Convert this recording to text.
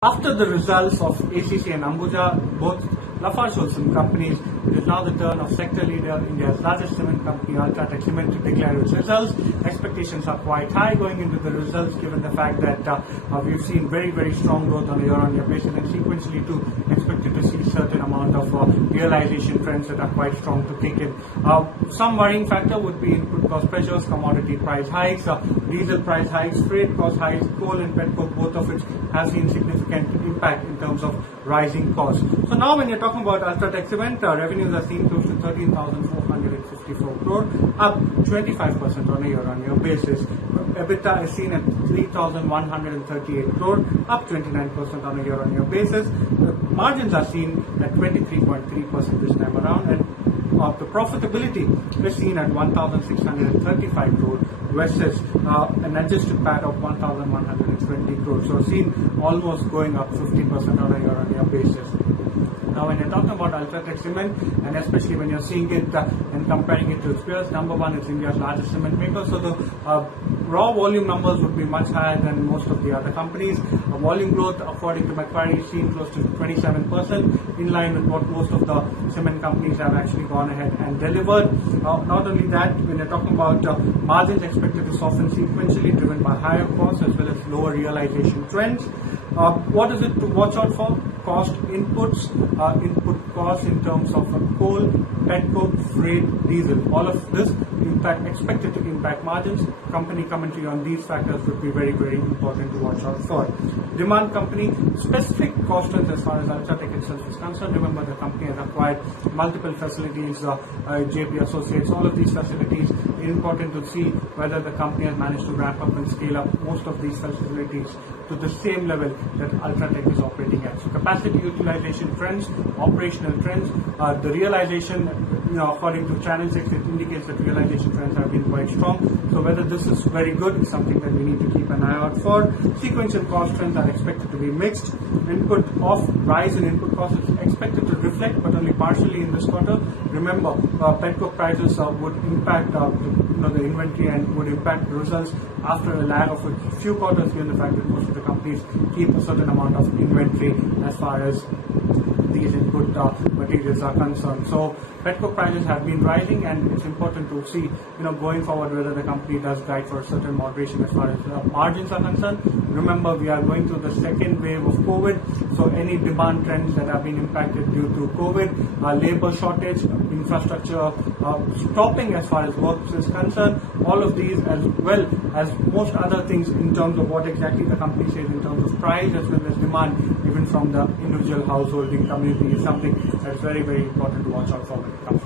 After the results of ACC and Ambuja, both Lafarge-Holcim companies, it is now the turn of sector leader, India's largest cement company, Ultratech Cement, to declare its results. Expectations are quite high going into the results, given the fact that we've seen very strong growth on a year-on-year basis, and sequentially too expected to see certain amount of realization trends that are quite strong to kick in. Some worrying factor would be input cost pressures, commodity price hikes, diesel price hikes, freight cost hikes, coal and petcoke, both of which have seen significant impact in terms of rising costs. So now when you're talking about Ultratech Cement, revenues are seen close to 13,454 crore, up 25% on a year-on-year basis. EBITDA is seen at 3,138 crore, up 29% on a year-on-year basis. The margins are seen at 23.3% this time around, and the profitability is seen at 1,635 crore versus an adjusted PAT of 1,120 crore. So seen almost going up 50% on a year-on-year basis. Now, when you're talking about Ultratech Cement, and especially when you're seeing it and comparing it to its peers, number one, it's India's largest cement maker. So the raw volume numbers would be much higher than most of the other companies. Volume growth, according to Macquarie, is seen close to 27%, in line with what most of the cement companies have actually gone ahead and delivered. Not only that, when you're talking about margins expected to soften sequentially, driven by higher costs as well as lower realization trends. What is it to watch out for? Cost inputs, input costs in terms of coal, petcoke, freight, diesel. All of this expected to impact margins. Company commentary on these factors would be very important to watch out for. Demand company specific cost trends as far as Ultratech itself is concerned. Remember, the company has acquired multiple facilities, JP Associates, all of these facilities. Important to see whether the company has managed to ramp up and scale up most of these facilities to the same level that Ultratech is operating at. So capacity utilization trends, operational trends, the realization, according to Channel 6, it indicates that realization trends have been quite strong. So whether this is very good is something that we need to keep an eye out for. Sequential cost trends are expected to be mixed. Rise in input costs is expected to reflect, but only partially in this quarter. Remember, petcoke prices would impact the inventory and would impact the results after a lag of a few quarters, given the fact that most of the companies keep a certain amount of inventory as far as these input materials are concerned. So petcoke prices have been rising, and it's important to see, going forward, whether the company does guide for a certain moderation as far as margins are concerned. Remember, we are going through the second wave of COVID, so any demand trends that have been impacted due to COVID, labor shortage, infrastructure stopping as far as works is concerned, all of these, as well as most other things in terms of what exactly the company says in terms of price as well as demand, even from the individual householding community, is something that is very important to watch out for when it comes